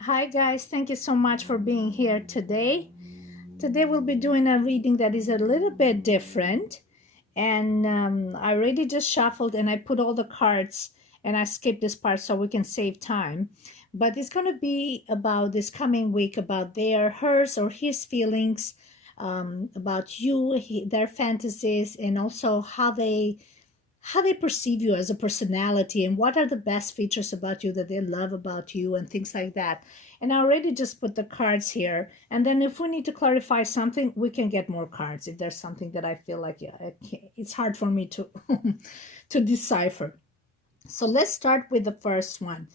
Hi guys, thank you so much for being here today. Today we'll be doing a reading that is a little bit different. And I already just shuffled and I put all the cards and I skipped this part so we can save time. But it's going to be about this coming week, about hers or his feelings, about you, their fantasies, and also how they perceive you as a personality and what are the best features about you that they love about you and things like that. And I already just put the cards here. And then if we need to clarify something, we can get more cards if there's something that I feel like it's hard for me to to decipher. So let's start with the first one.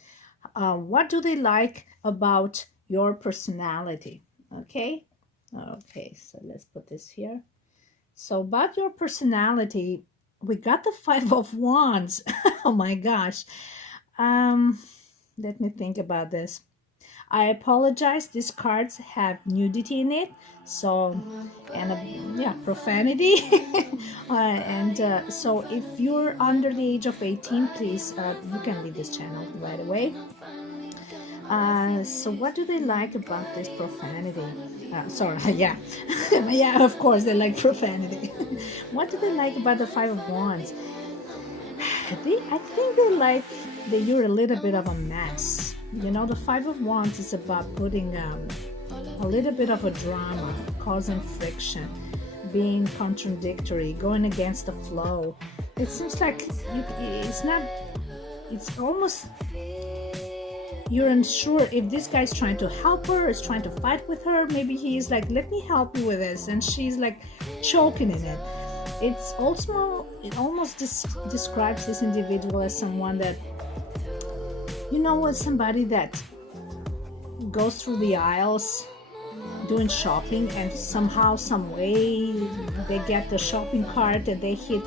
What do they like about your personality? Okay. Okay, so let's put this here. So about your personality, we got the Five of Wands. Oh my gosh. Um, Let me think about this. I apologize. These cards have nudity in it, so and yeah, profanity. So if you're under the age of 18, please you can leave this channel right away. So what do they like about this profanity? Sorry, yeah, yeah, of course they like profanity. What do they like about the Five of Wands? I think they like that you're a little bit of a mess. You know, the Five of Wands is about putting a little bit of a drama, causing friction, being contradictory, going against the flow. It seems like it's not, it's almost, you're unsure if this guy's trying to help her, is trying to fight with her. Maybe he's like, let me help you with this. And she's like choking in it. It almost describes this individual as someone that, you know what, somebody that goes through the aisles doing shopping and somehow, some way they get the shopping cart and they hit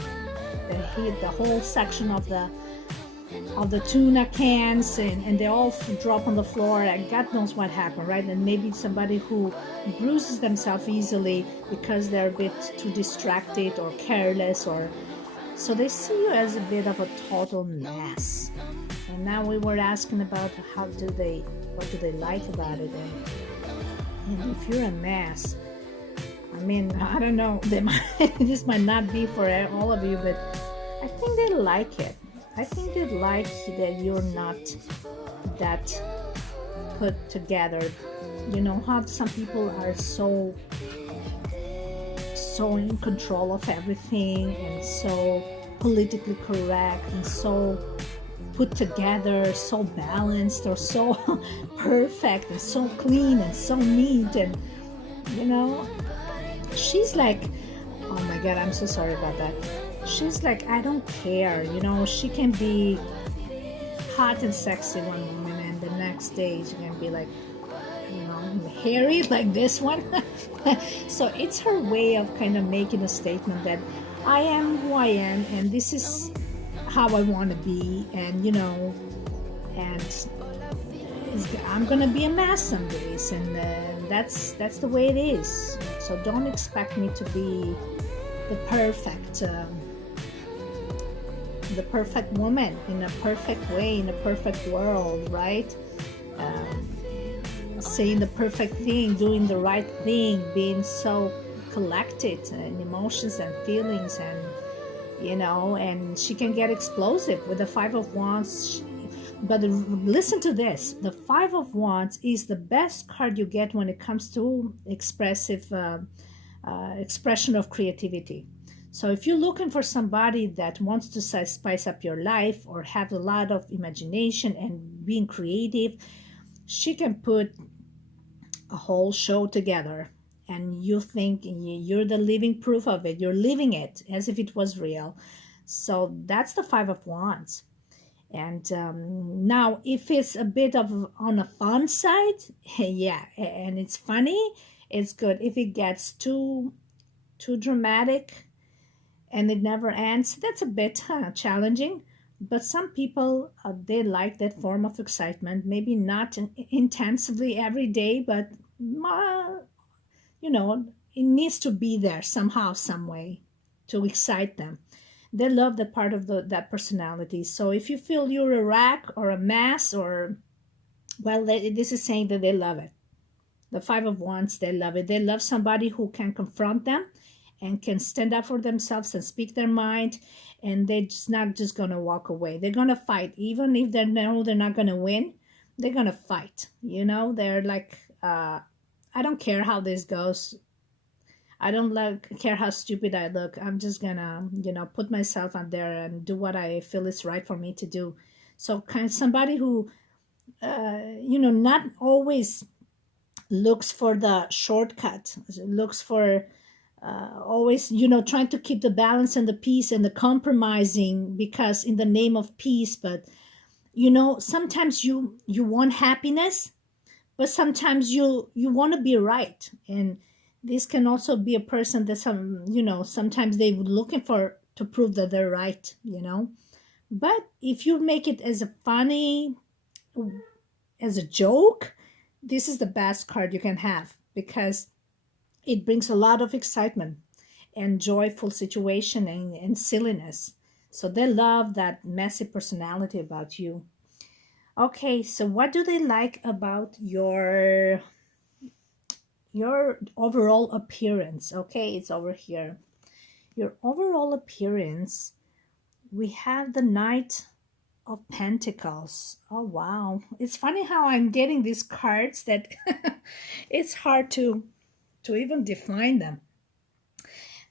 the whole section of the tuna cans and they all drop on the floor and God knows what happened, right? And maybe somebody who bruises themselves easily because they're a bit too distracted or careless, or so they see you as a bit of a total mess. And now we were asking about what do they like about it, and if you're a mess, I mean, I don't know, this might not be for all of you, but I think they like it. I think they like that you're not that put together. You know how some people are so in control of everything and so politically correct and so put together, so balanced or so perfect and so clean and so neat, and you know, she's like, oh my god, I'm so sorry about that. She's like, I don't care, you know. She can be hot and sexy one moment and the next day she can be like, you know, hairy like this one. So it's her way of kind of making a statement that I am who I am and this is how I want to be, and you know, and I'm gonna be a mess some days, and that's the way it is. So don't expect me to be the perfect woman in a perfect way, in a perfect world, right? Saying the perfect thing, doing the right thing, being so collected in emotions and feelings, and you know, and she can get explosive with the Five of Wands. But listen to this, the Five of Wands is the best card you get when it comes to expressive expression of creativity. So if you're looking for somebody that wants to spice up your life or have a lot of imagination and being creative, she can put a whole show together, and you think you're the living proof of it. You're living it as if it was real. So that's the Five of Wands. And now if it's a bit of on a fun side, yeah, and it's funny, it's good. If it gets too dramatic and it never ends, that's a bit challenging. But some people, they like that form of excitement, maybe not intensively every day, but you know, it needs to be there somehow, some way to excite them. They love that part of that personality. So if you feel you're a rack or a mess, or well, this is saying that they love it. The Five of Wands, they love it. They love somebody who can confront them and can stand up for themselves and speak their mind. And they're just not just going to walk away. They're going to fight. Even if they know they're not going to win, they're going to fight. They're like, I don't care how this goes. I don't care how stupid I look. I'm just gonna, put myself out there and do what I feel is right for me to do. So kind of somebody who, not always looks for the shortcut, looks for always, trying to keep the balance and the peace and the compromising because in the name of peace. But sometimes you want happiness, but sometimes you want to be right. And this can also be a person that sometimes they would looking for to prove that they're right. But if you make it as a funny, as a joke, this is the best card you can have because it brings a lot of excitement and joyful situation and silliness. So they love that messy personality about you. Okay, so what do they like about your overall appearance? Okay, it's over here. Your overall appearance, we have the Knight of Pentacles. Oh wow. It's funny how I'm getting these cards that it's hard to even define them.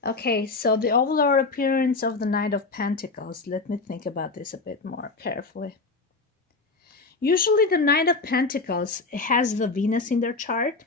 Okay, so the overall appearance of the Knight of Pentacles. Let me think about this a bit more carefully. Usually the Knight of Pentacles has the Venus in their chart.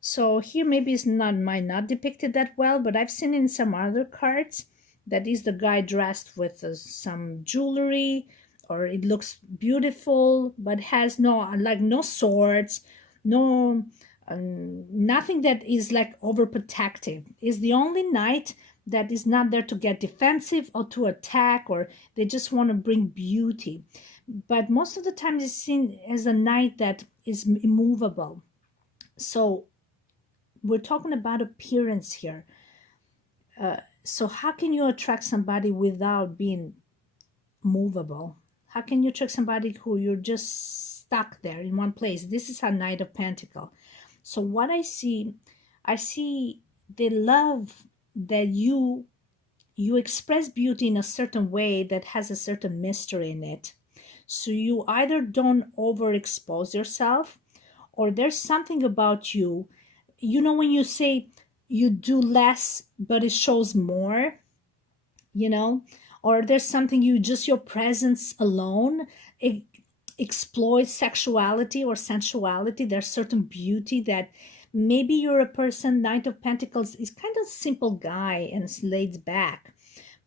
So here maybe it's might not depicted that well, but I've seen in some other cards that is the guy dressed with some jewelry, or it looks beautiful, but has no swords, no nothing that is like overprotective. Is the only knight that is not there to get defensive or to attack, or they just want to bring beauty. But most of the time it's seen as a knight that is immovable. So we're talking about appearance here. So how can you attract somebody without being movable? How can you attract somebody who you're just stuck there in one place? This is a Knight of Pentacle. So what I see they love that you express beauty in a certain way that has a certain mystery in it. So you either don't overexpose yourself, or there's something about you. When you say you do less, but it shows more, or there's something your presence alone exploits sexuality or sensuality. There's certain beauty that maybe you're a person, Knight of Pentacles is kind of simple guy and laid back,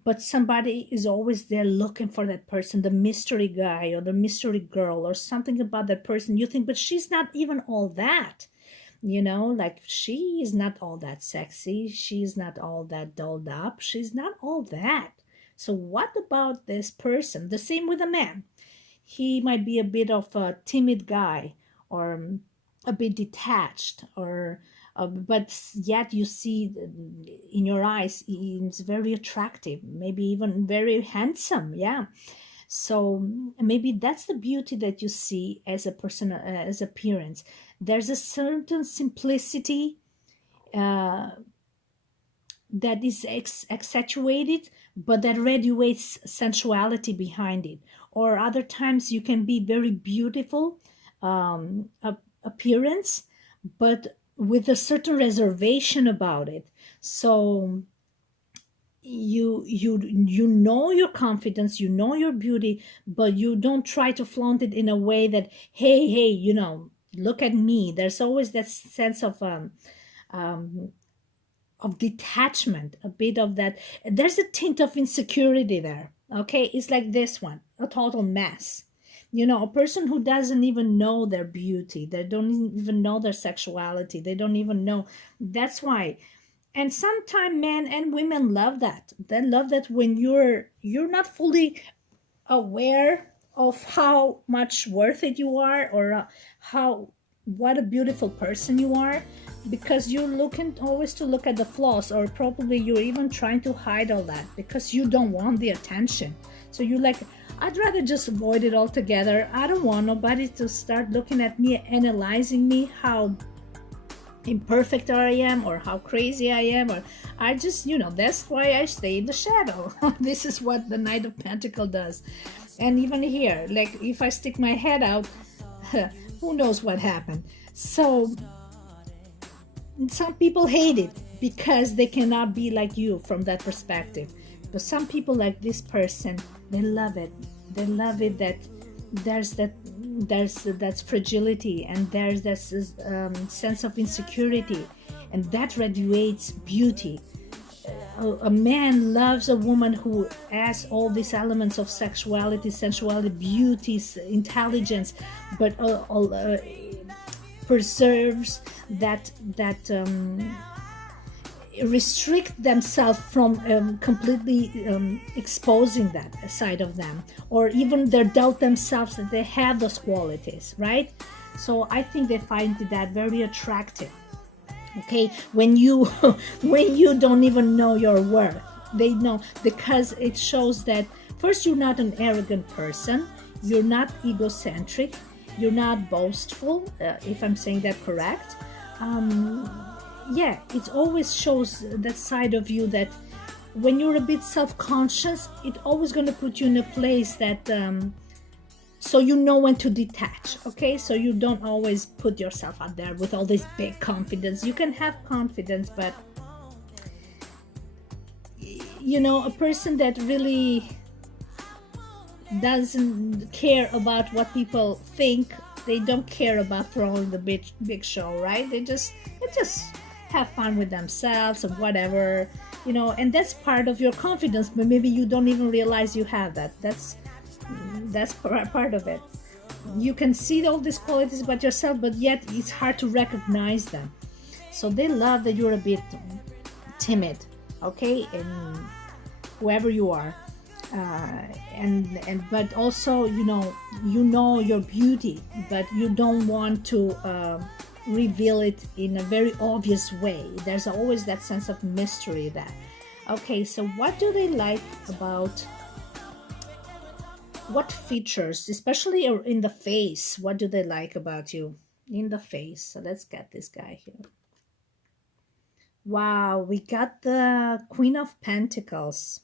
but somebody is always there looking for that person, the mystery guy or the mystery girl, or something about that person. You think, but she's not even all that. Like she is not all that sexy. She's not all that dolled up. She's not all that. So what about this person? The same with a man. He might be a bit of a timid guy, or a bit detached, or but yet you see in your eyes he's very attractive, maybe even very handsome. Yeah. So maybe that's the beauty that you see as a person, as appearance. There's a certain simplicity that is accentuated, but that radiates sensuality behind it. Or other times you can be very beautiful appearance, but with a certain reservation about it. So you know your confidence, you know your beauty, but you don't try to flaunt it in a way that, hey, look at me. There's always that sense of detachment, a bit of that. There's a tint of insecurity there. Okay, it's like this one, a total mess. A person who doesn't even know their beauty, they don't even know their sexuality, they don't even know. That's why. And sometimes men and women love that. They love that when you're not fully aware of how much worth it you are, or what a beautiful person you are. because you're looking always to look at the flaws, or probably you're even trying to hide all that because you don't want the attention. So you're like, I'd rather just avoid it altogether. I don't want nobody to start looking at me, analyzing me, how imperfect I am or how crazy I am, or I just, that's why I stay in the shadow. This is what the Knight of Pentacles does. And even here, like if I stick my head out, who knows what happened. So some people hate it because they cannot be like you from that perspective. But some people, like this person, they love it. They love it that there's fragility, and there's this sense of insecurity, and that radiates beauty. A man loves a woman who has all these elements of sexuality, sensuality, beauty, intelligence, but preserves that restrict themselves from completely exposing that side of them, or even they doubt themselves that they have those qualities, right? So I think they find that very attractive. Okay, when you when you don't even know your worth, they know, because it shows that first, you're not an arrogant person, you're not egocentric, you're not boastful, if I'm saying that correct. Yeah, it always shows that side of you that when you're a bit self-conscious, it's always going to put you in a place that so you know when to detach. Okay, so you don't always put yourself out there with all this big confidence. You can have confidence, but a person that really doesn't care about what people think, they don't care about throwing the big show, right? They just have fun with themselves or whatever, and that's part of your confidence, but maybe you don't even realize you have that. That's part of it. You can see all these qualities about yourself, but yet it's hard to recognize them. So they love that you're a bit timid, okay, and whoever you are, and but also you know your beauty, but you don't want to reveal it in a very obvious way. There's always that sense of mystery there. Okay, so what do they like about, what features, especially in the face, what do they like about you in the face? So let's get this guy here. Wow, we got the Queen of Pentacles.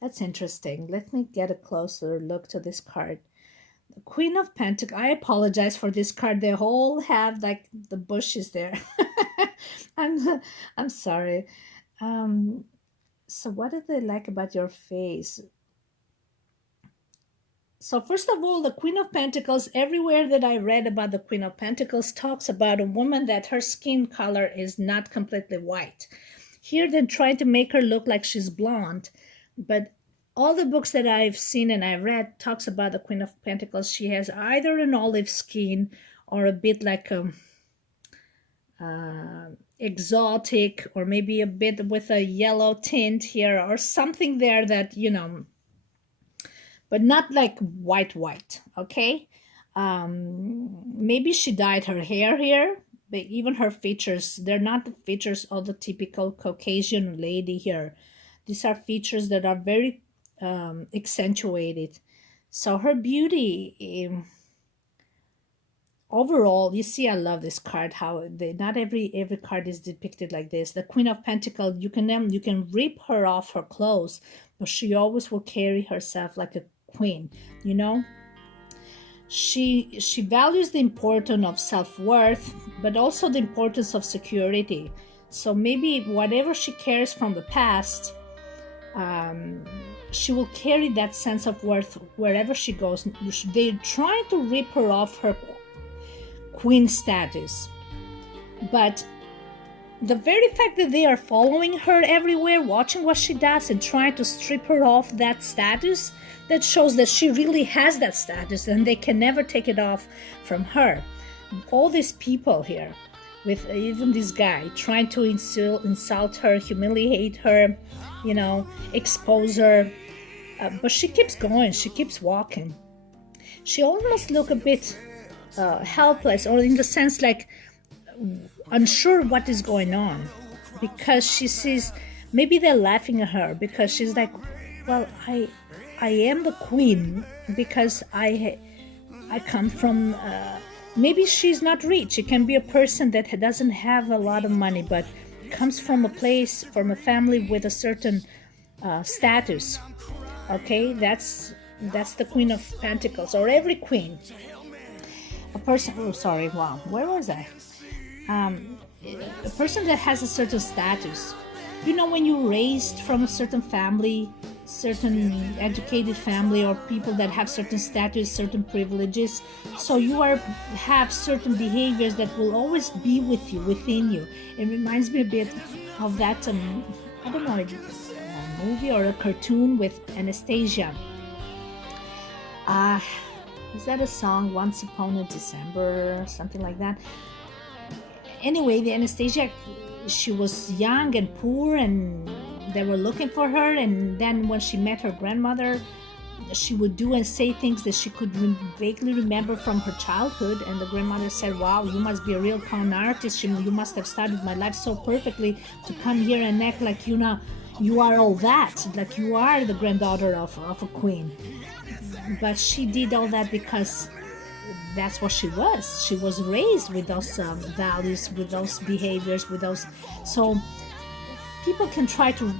That's interesting. Let me get a closer look to this card. The Queen of Pentacles. I apologize for this card. They all have like the bushes there. I'm sorry. So what do they like about your face? So first of all, the Queen of Pentacles, everywhere that I read about the Queen of Pentacles talks about a woman that her skin color is not completely white. Here they're trying to make her look like she's blonde, but all the books that I've seen and I've read talks about the Queen of Pentacles. She has either an olive skin or a bit like exotic, or maybe a bit with a yellow tint here or something there that, but not like white, okay? Maybe she dyed her hair here, but even her features, they're not the features of the typical Caucasian lady here. These are features that are very accentuated. So her beauty, overall, you see, I love this card, how not every card is depicted like this. The Queen of Pentacles, you can rip her off her clothes, but she always will carry herself like a queen, She values the importance of self-worth, but also the importance of security. So maybe whatever she carries from the past, she will carry that sense of worth wherever she goes. They're trying to rip her off her queen status, but the very fact that they are following her everywhere, watching what she does and trying to strip her off that status, that shows that she really has that status and they can never take it off from her. All these people here, with even this guy trying to insult her, humiliate her, expose her, but she keeps going, she keeps walking. She almost looks a bit helpless, or in the sense like unsure what is going on, because she sees, maybe they're laughing at her because she's like, well, I am the queen because I come from, maybe she's not rich. It can be a person that doesn't have a lot of money, but comes from a place, from a family with a certain status. Okay, that's the Queen of Pentacles, or every queen. A person, oh, sorry, wow, where was I? A person that has a certain status. You know, when you're raised from a certain family, certain educated family, or people that have certain status, certain privileges, so you have certain behaviors that will always be with you, within you. It reminds me a bit of that, I don't know, a movie or a cartoon with Anastasia. Is that a song, Once Upon a December, something like that? Anyway, the Anastasia, she was young and poor, and they were looking for her. And then when she met her grandmother, she would do and say things that she could vaguely remember from her childhood. And the grandmother said, wow, you must be a real con artist. You must have studied my life so perfectly to come here and act like you are all that, like you are the granddaughter of a queen. But she did all that because that's what she was. She was raised with those values, with those behaviors, with those. So people can try to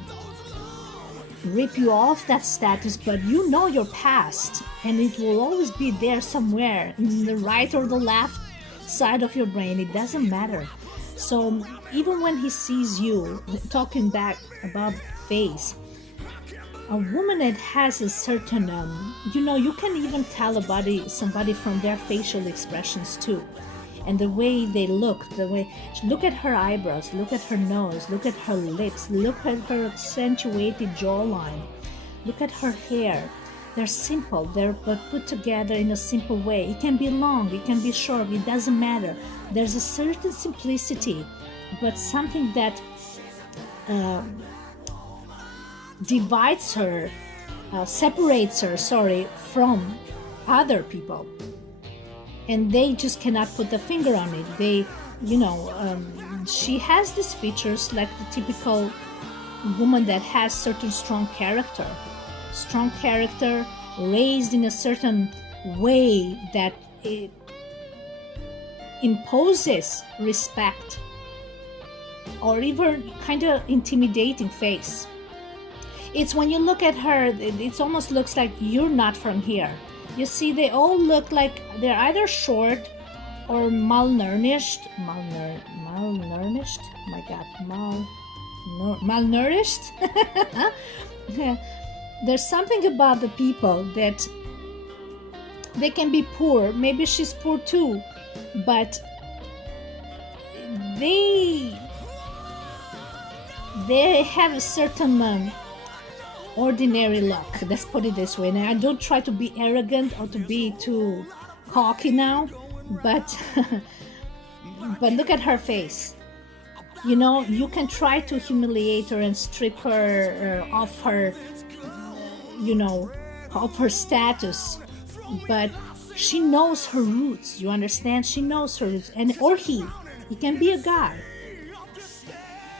rip you off that status, but you know your past, and it will always be there somewhere in the right or the left side of your brain. It doesn't matter. So even when he sees you, talking back about face, a woman that has a certain, you can even tell somebody from their facial expressions too. And the way they look at her eyebrows, look at her nose, look at her lips, look at her accentuated jawline, look at her hair. They're simple, they're put together in a simple way. It can be long, it can be short, it doesn't matter. There's a certain simplicity, but something that separates her, from other people. And they just cannot put the finger on it. She has these features like the typical woman that has certain strong character, raised in a certain way that it imposes respect, or even kind of intimidating face. It's when you look at her, it almost looks like you're not from here. You see, they all look like they're either short or malnourished. Malnourished? Oh my God, malnourished. There's something about the people that they can be poor. Maybe she's poor too, but they have a certain ordinary look. Let's put it this way. And I don't try to be arrogant or to be too cocky now, but but look at her face. You can try to humiliate her and strip her of her, of her status, but she knows her roots. You understand? She knows her roots. Or he can be a guy.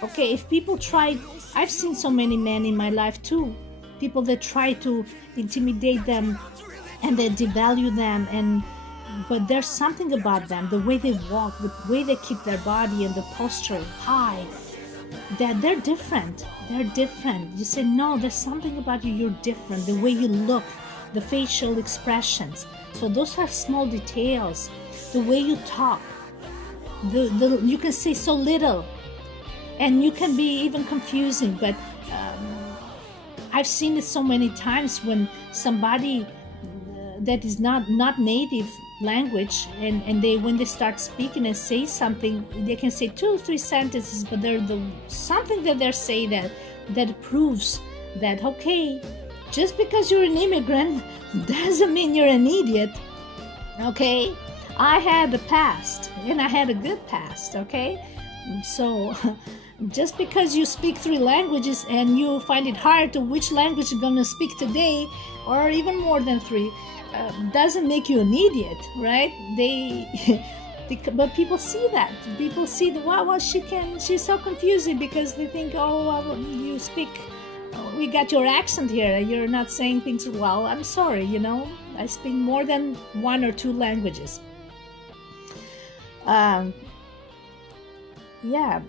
Okay, if people try, I've seen so many men in my life too, people that try to intimidate them and they devalue them, but there's something about them, the way they walk, the way they keep their body and the posture high, that they're different. You say, no, there's something about you, you're different, the way you look, the facial expressions. So those are small details, the way you talk, you can say so little, and you can be even confusing, but I've seen it so many times when somebody that is not native language, and when they start speaking and say something, they can say 2 or 3 sentences, but something that they're saying that proves that, okay, just because you're an immigrant doesn't mean you're an idiot. Okay, I had a past, and I had a good past. Okay, so just because you speak 3 languages and you find it hard to which language you're gonna speak today, or even more than 3, doesn't make you an idiot, right? But people see that. People see the wow, well, she's so confusing because they think, oh, well, you speak, we got your accent here. You're not saying things well. I'm sorry, I speak more than one or two languages. Um, yeah,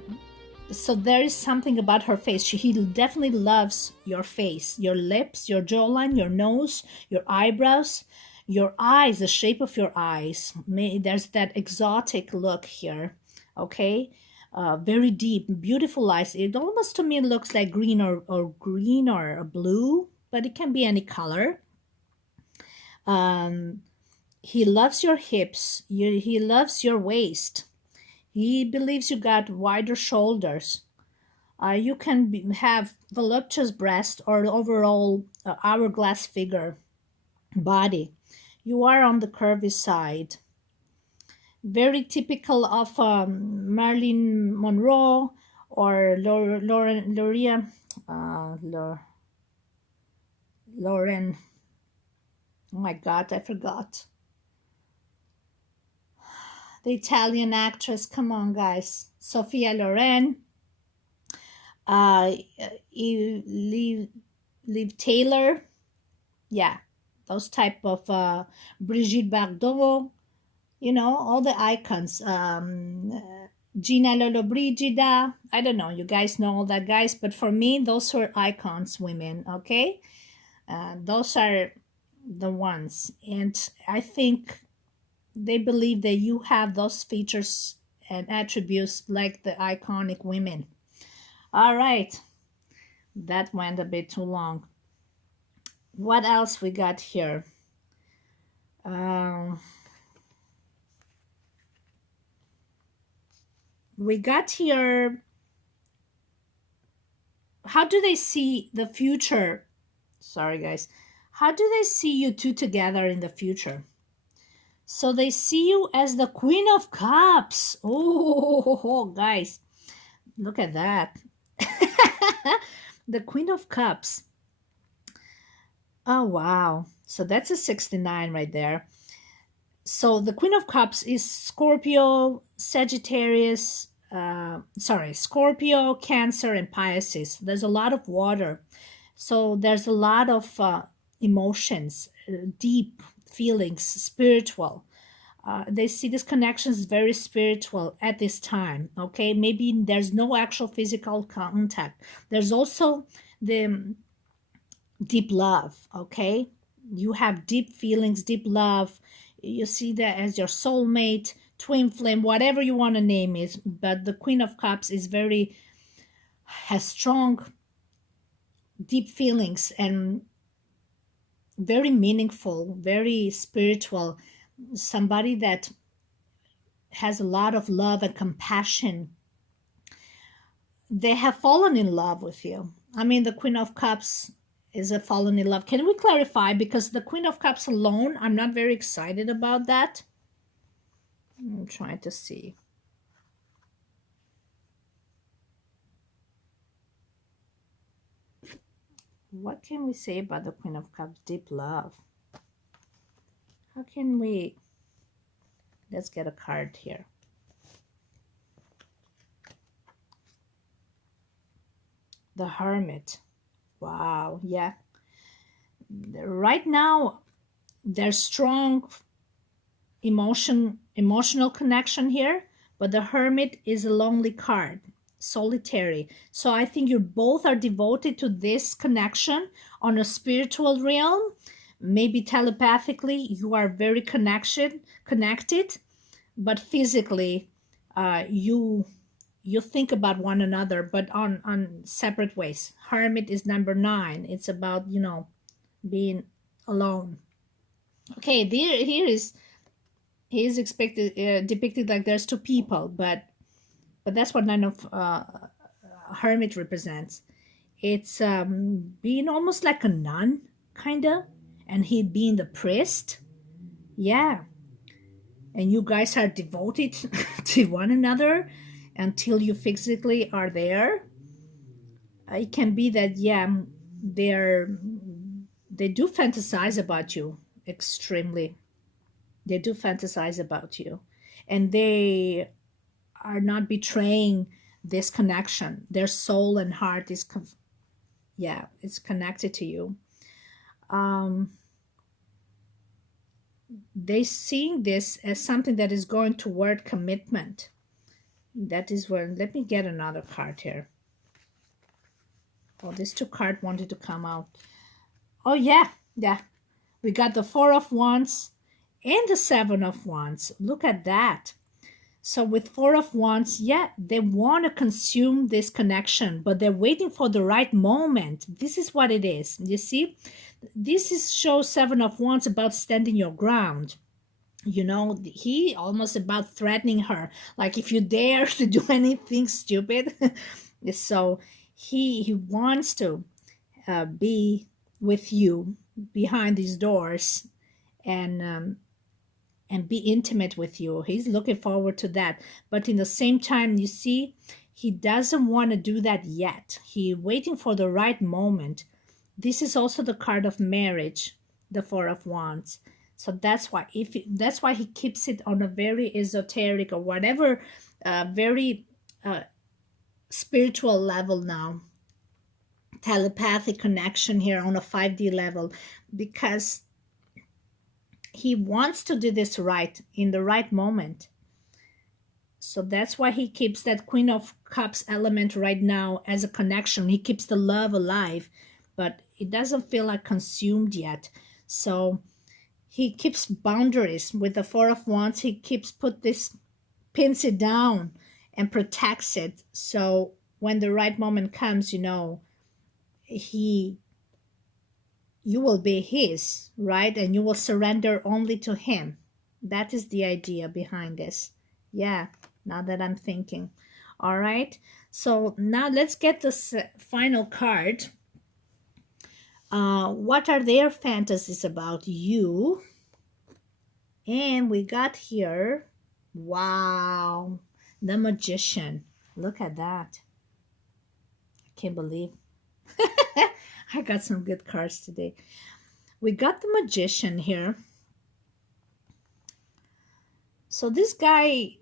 so there is something about her face. He definitely loves your face, your lips, your jawline, your nose, your eyebrows, your eyes, the shape of your eyes. There's that exotic look here. Okay, very deep, beautiful eyes. It almost to me looks like green or blue, but it can be any color. Um, he loves your hips. He loves your waist. He believes you got wider shoulders. You can have voluptuous breast or overall hourglass figure, body. You are on the curvy side. Very typical of Marilyn Monroe or Lauren. Oh my God, I forgot. The Italian actress. Come on, guys. Sophia Loren. Uh, Liv, Liv Taylor. Yeah, those type of Brigitte Bardot, all the icons. Gina Lollobrigida. I don't know. You guys know all that, guys. But for me, those were icons, women. Okay, those are the ones, and I think they believe that you have those features and attributes like the iconic women. All right, that went a bit too long. What else we got here? Um, we got here. How do they see the future? Sorry, guys. How do they see you two together in the future? So they see you as the Queen of Cups. Oh, guys, look at that. The Queen of Cups. Oh, wow. So that's a 69 right there. So the Queen of Cups is Scorpio, Sagittarius, Scorpio, Cancer, and Pisces. There's a lot of water. So there's a lot of emotions, deep feelings, spiritual. They see this connection is very spiritual at this time. Okay, maybe there's no actual physical contact. There's also the deep love. Okay, you have deep feelings, deep love. You see that as your soulmate, twin flame, whatever you want to name it. But the Queen of Cups is has strong, deep feelings and very meaningful, very spiritual. Somebody that has a lot of love and compassion. They have fallen in love with you. I mean, the Queen of Cups is a fallen in love. Can we clarify? Because the Queen of Cups alone, I'm not very excited about that. I'm trying to see. What can we say about the Queen of Cups? Deep love. How can we... Let's get a card here. The Hermit. Wow, yeah. Right now, there's strong emotional connection here, but the Hermit is a lonely card, solitary. So I think you both are devoted to this connection on a spiritual realm. Maybe telepathically, you are very connected, but physically, you think about one another, but on separate ways. Hermit is number 9. It's about being alone. Okay, here is he is expected depicted like there's two people, but that's what nine of Hermit represents. It's being almost like a nun, kinda, and he being the priest. Yeah, and you guys are devoted to one another until you physically are there. It can be that they do fantasize about you extremely. They do fantasize about you, and they are not betraying this connection. Their soul and heart is, yeah, it's connected to you. Um, they seeing this as something that is going toward commitment. That is where, let me get another card here. Oh, these two cards wanted to come out. Oh, yeah, yeah. We got the Four of Wands and the Seven of Wands. Look at that. So with Four of Wands, yeah, they want to consume this connection, but they're waiting for the right moment. This is what it is. You see, this is shows Seven of Wands about standing your ground. You know, he almost about threatening her, like if you dare to do anything stupid. So he wants to be with you behind these doors, and be intimate with you. He's looking forward to that. But in the same time, you see, he doesn't want to do that yet. He waiting for the right moment. This is also the card of marriage, the Four of Wands. So that's why that's why he keeps it on a very esoteric or whatever, very spiritual level now, telepathic connection here on a 5D level, because he wants to do this right in the right moment. So that's why he keeps that Queen of Cups element right now as a connection. He keeps the love alive, but it doesn't feel like consumed yet. So he keeps boundaries with the Four of Wands. He keeps pins it down and protects it. So when the right moment comes, you will be his, right? And you will surrender only to him. That is the idea behind this. Yeah, now that I'm thinking. All right. So now let's get this final card. What are their fantasies about you? And we got here, wow, the Magician. Look at that. I can't believe I got some good cards today. We got the Magician here. So this guy,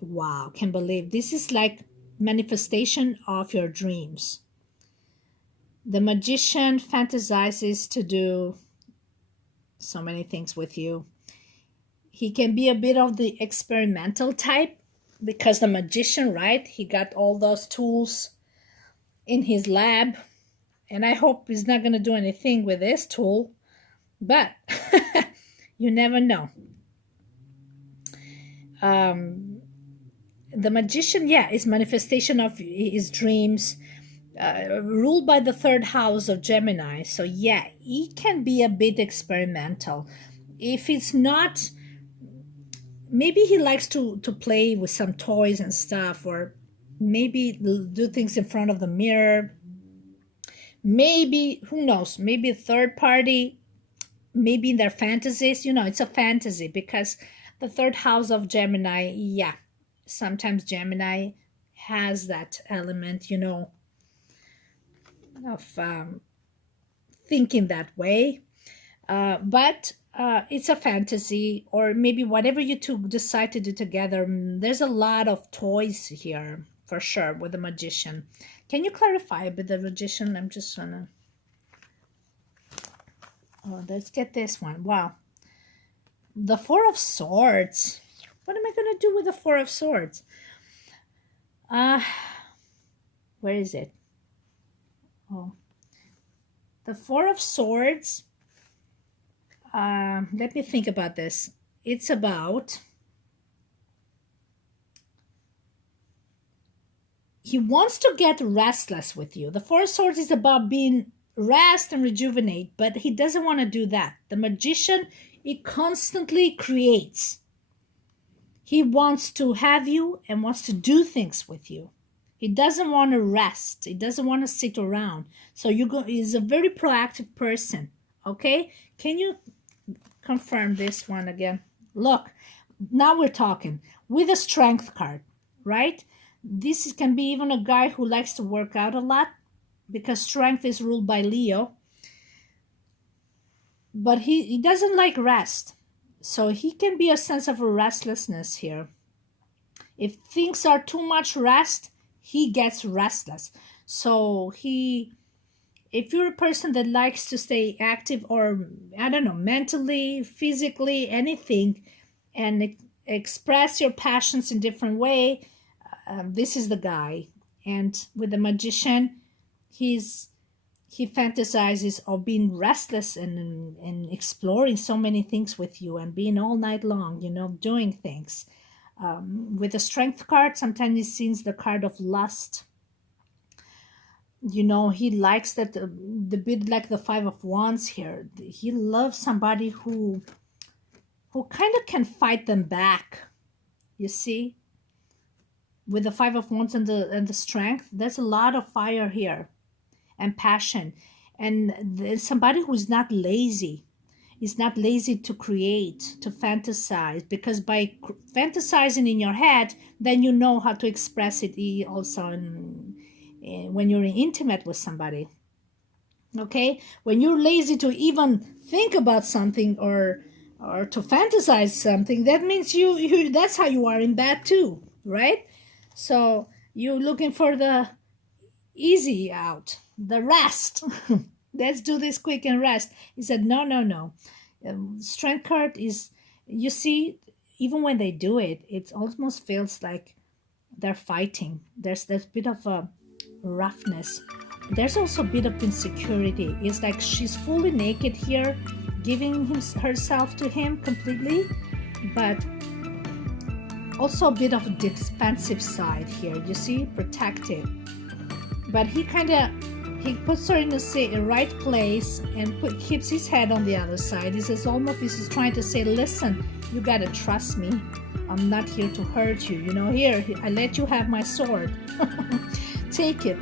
wow, can't believe this is like manifestation of your dreams. The Magician fantasizes to do so many things with you. He can be a bit of the experimental type because the Magician, right? He got all those tools in his lab, and I hope he's not going to do anything with this tool, but you never know. The Magician, yeah, is manifestation of his dreams, ruled by the third house of Gemini. So yeah, he can be a bit experimental. If it's not, maybe he likes to play with some toys and stuff, or maybe do things in front of the mirror. Maybe, who knows, maybe a third party, maybe in their fantasies. It's a fantasy because the third house of Gemini, yeah, sometimes Gemini has that element, of thinking that way. But it's a fantasy, or maybe whatever you two decide to do together. There's a lot of toys here for sure with the Magician. Can you clarify a bit the Magician? I'm just trying to. Oh, let's get this one. Wow. The Four of Swords. What am I going to do with the Four of Swords? Where is it? Oh. The Four of Swords. Let me think about this. It's about, he wants to get restless with you. The Four of Swords is about being rest and rejuvenate, but he doesn't want to do that. The Magician, he constantly creates. He wants to have you and wants to do things with you. He doesn't want to rest. He doesn't want to sit around. So he's a very proactive person. Okay? Can you confirm this one again? Look, now we're talking with a strength card, right? This can be even a guy who likes to work out a lot, because strength is ruled by Leo. But he doesn't like rest. So he can be a sense of a restlessness here. If things are too much rest, he gets restless. So if you're a person that likes to stay active, or I don't know, mentally, physically, anything, and express your passions in different way, this is the guy. And with the magician, he fantasizes of being restless and exploring so many things with you and being all night long, doing things. With the strength card, sometimes he sees the card of lust. He likes that the bit like the Five of Wands here. He loves somebody who kind of can fight them back. You see, with the Five of Wands and the strength, there's a lot of fire here and passion, and there's somebody who's not lazy. Is not lazy to create, to fantasize, because by fantasizing in your head, then you know how to express it also when you're intimate with somebody. Okay, when you're lazy to even think about something or to fantasize something, that means you that's how you are in bed too, right? So you're looking for the easy out, the rest. Let's do this quick and rest. He said, no. Strength card is, you see, even when they do it, it almost feels like they're fighting. There's bit of a roughness. There's also a bit of insecurity. It's like she's fully naked here, giving herself to him completely, but also a bit of a defensive side here. You see, protective. But he puts her in the right place and keeps his head on the other side. He says, almost he's trying to say, listen, you gotta trust me. I'm not here to hurt you. Here, I let you have my sword. Take it.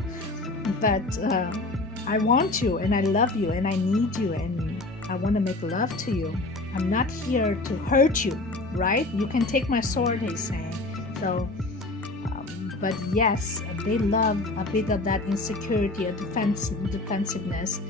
But I want you, and I love you, and I need you, and I want to make love to you. I'm not here to hurt you, right? You can take my sword, he's saying. So, but yes, they love a bit of that insecurity, a defensiveness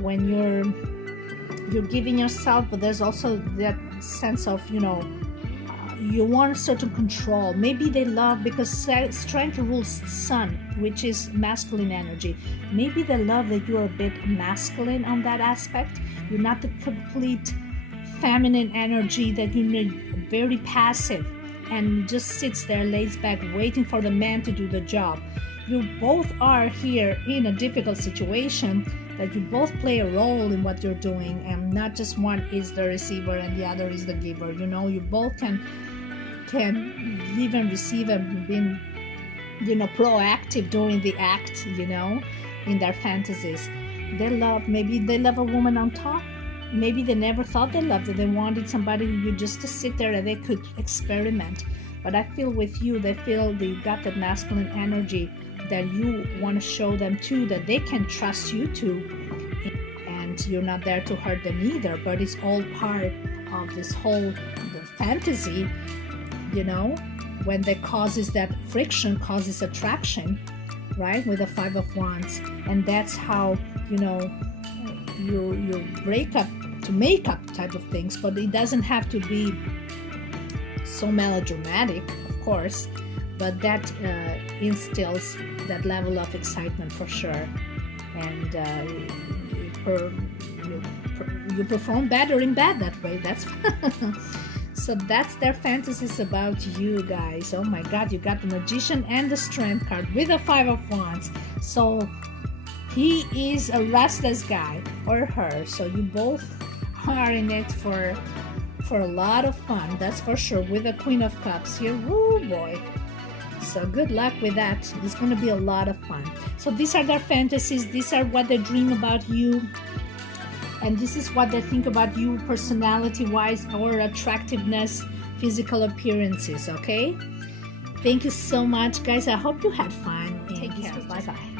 when you're giving yourself, but there's also that sense of, you want a certain control. Maybe they love, because strength rules sun, which is masculine energy. Maybe they love that you're a bit masculine on that aspect. You're not the complete feminine energy, that you're very passive and just sits there, lays back, waiting for the man to do the job. You both are here in a difficult situation, that you both play a role in what you're doing, and not just one is the receiver and the other is the giver. You both can give and receive, and being proactive during the act, in their fantasies. Maybe they love a woman on top. Maybe they never thought they loved it. They wanted somebody who would just to sit there and they could experiment. But I feel with you, they feel they got that masculine energy that you want to show them too, that they can trust you too. And you're not there to hurt them either, but it's all part of this whole fantasy, when that causes that friction, causes attraction, right? With the Five of Wands. And that's how, you break up to make up type of things, but it doesn't have to be so melodramatic, of course, but that instills that level of excitement for sure. And you perform better in bed that way. That's so that's their fantasies about you guys. Oh my God, you got the Magician and the Strength card with the Five of Wands. So he is a restless guy, or her. So you both are in it for a lot of fun, that's for sure, with the Queen of Cups here. Woo boy. So good luck with that. It's going to be a lot of fun. So these are their fantasies. These are what they dream about you. And this is what they think about you personality-wise, or attractiveness, physical appearances, okay? Thank you so much, guys. I hope you had fun. Take care. Bye-bye.